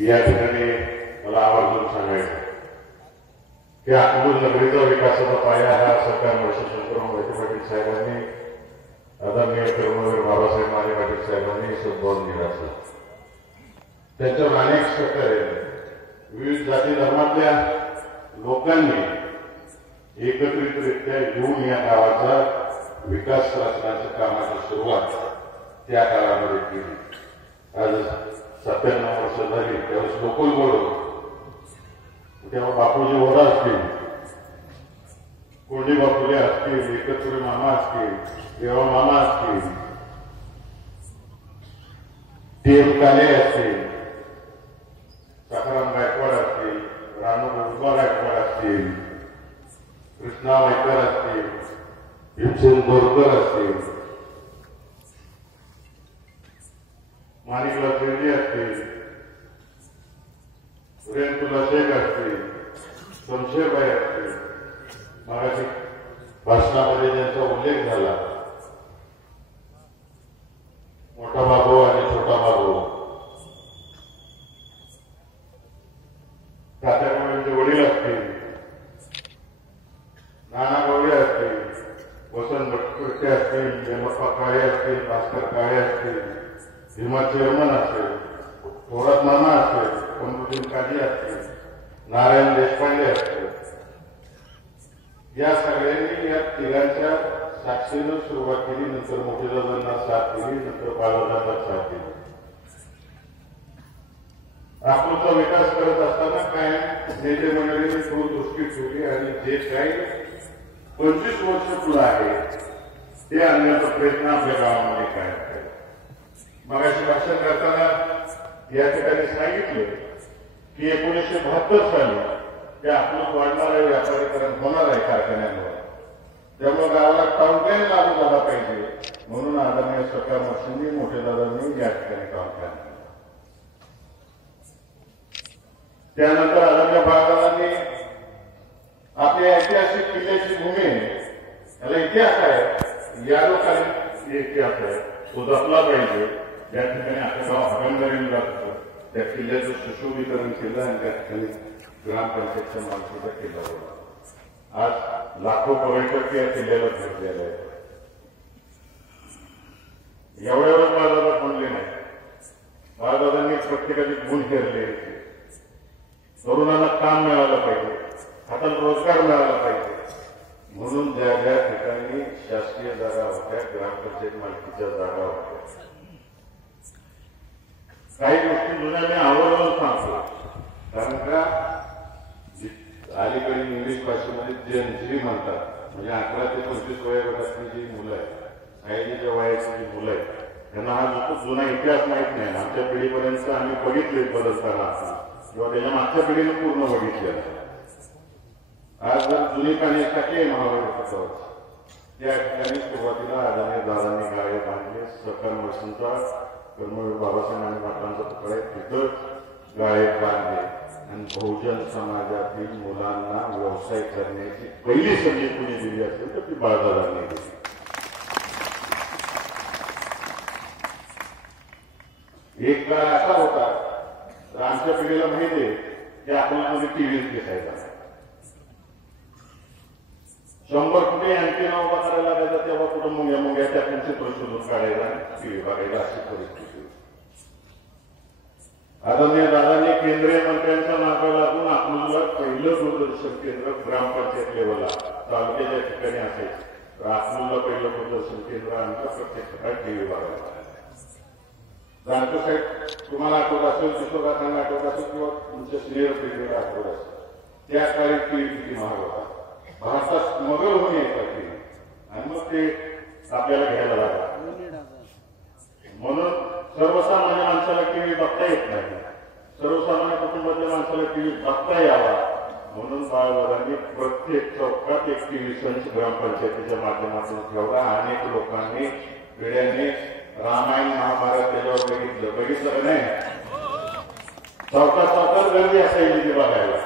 या ठिकाणी मला आवर्जून सांगायचं की अकलूज नगरीचा विकासाचा पाया हा सरकार शंकरराव वैद्य पाटील साहेबांनी, आदरणीय कर्मवीर बाबासाहेब माने पाटील साहेबांनी संबोधून दिला असला. त्यांच्यावर अनेक सहकार्य विविध जाती धर्मातल्या लोकांनी एकत्रितरित्या येऊन या गावाचा विकास रचण्याच्या कामाची सुरुवात त्या काळामध्ये केली. आज 97 वर्ष झाली. त्यावेळेस लोकल बोलत तेव्हा बापूजी ओढा असतील, कोंडी बापुले असतील, एकत्रे मामा असतील, देवा मामा असतील, टेम काले असतील, सखाराम गायकवाड असतील, रानू उर्बा गायकवाड असतील, कृष्णा वायकर असतील, भीमसेन बोरकर असतील, माणिकराव शेळके असतील, सुरेंद्रला शेख असतील, शमशेरबाई असतील, मराठी भाषणामध्ये ज्यांचा उल्लेख झाला, मोठा बाबू आणि छोटा बाबू, तात्या गवळेंचे वडील असतील, नाना गवळे असतील, वसंत भटकुर्टे असतील, जयमप्पा काळे असतील, भास्कर काळे असतील, भीमा चेअरमन असेल, थोरात मामा असेल, कमरुद्दीन काजी असतील, नारायण देशपांडे असतील, या सगळ्यांनी या तिघांच्या साक्षीनं सुरुवात केली. नंतर मोठे दादांना साथ दिली, नंतर बाळादांना साथ दिली. अकलूजचा विकास करत असताना काय नेते मंडळींनी दूरदृष्टी ठेवली आणि जे काही 25 वर्ष पुढे आहे ते आणण्याचा प्रयत्न आपल्या गावामध्ये काय केला. मगाशी भाषण करताना या ठिकाणी सांगितलं की 1972 साली ते अकलूज वाढणार आहे, व्यापारीकरण होणार आहे कारखान्यांवर. त्यामुळे गावाला टाउन प्लॅन लागू झाला पाहिजे म्हणून आदरणीय सरकार मर्षींनी, मोठे दादांनी या ठिकाणी टाउन प्लॅन केला. त्यानंतर आदरणीय बाळादादांनी आपल्या ऐतिहासिक किल्ल्याची भूमी, याला इतिहास आहे, या लोकांनी इतिहास आहे, तो जपला पाहिजे. या ठिकाणी आपलं गाव हगमदारीला जात होतं, त्या किल्ल्याचं सुशोभीकरण केलं आणि त्या ठिकाणी ग्रामपंचायतच्या मालकीचा केला होता. आज लाखो पर्यटक या किल्ल्याला भेट द्यायला आहेत. एवढ्यावर बाळादादा म्हणले नाही. बाळादादांनी प्रत्येकाचे गुण ठरले. तरुणांना काम मिळालं पाहिजे, हातात रोजगार मिळाला पाहिजे म्हणून ज्या ज्या ठिकाणी शासकीय जागा होत्या, ग्रामपंचायत मालकीच्या जागा होत्या, काही गोष्टी जुन्या मी आवर्जून सांगतो. कारण का अलीकडे इंग्लिश भाषेमध्ये जेनझी म्हणतात, म्हणजे 18 ते 25 वयोगटातली जी मुलं आहेत, आयडीच्या वयाची जी मुलं आहेत, त्यांना हा जुना इतिहास माहीत नाही. आमच्या पिढीपर्यंत आम्ही बघितले बदलताना किंवा त्याच्या मागच्या पिढीने पूर्ण बघितलेलं. आज जर जुनी पाण्यासाठी महाराष्ट्र या ठिकाणी सुरुवातीला आदरणीय दादांनी गाळे बांधले. सरकार मर्षींचा कर्मवीर बाबासाहेब माने पाटलांचा पुतळा तिथं गाळे बांधले आणि बहुजन समाजातील मुलांना व्यवसाय करण्याची पहिली संधी कुणी दिली असेल तर ती बाळादादांनी दिली. एक काळ असा होता तर आमच्या पिढीला माहिती आहे की आपल्यामध्ये टीव्हीच दिसायचा. 100 फुटे अँटेना उभा करायला लागायचा, तेव्हा कुठं मुंग्या त्यातून चित्र शोधून काढायला, टीव्ही बघायला, अशी परिस्थिती. आदरणीय दादांनी केंद्रीय मंत्र्यांच्या मागे लागून अकलूजला पहिलं दूरदर्शन केंद्र ग्रामपंचायत लेवलला तालुक्याच्या ठिकाणी असायचं. तर अकलूजला पहिलं दूरदर्शन केंद्र आणलं, प्रत्येक ठिकाणी टीव्ही बघायला. जानकर साहेब तुम्हाला आठवत असेल, किशोरकांना आठवत असेल किंवा तुमच्या सिनियर पिढीला आठवत असेल, त्या काळी टीव्ही किती महाग होता. भारतात स्मगल होऊन यायचा टीव्ही आणि मग ते आपल्याला घ्यायला लागला. म्हणून सर्वसामान्य माणसाला टीव्ही बघता येत नाही, सर्वसामान्य कुटुंबातल्या माणसाला टीव्ही बघता यावा म्हणून बाळादादांनी प्रत्येक चौकात एक टीव्ही संच ग्रामपंचायतीच्या माध्यमातून ठेवला. अनेक लोकांनी पिढ्यांनी रामायण महाभारत त्याच्यावर बघितलं का नाही? चौकात गर्दी असायची ती बघायला.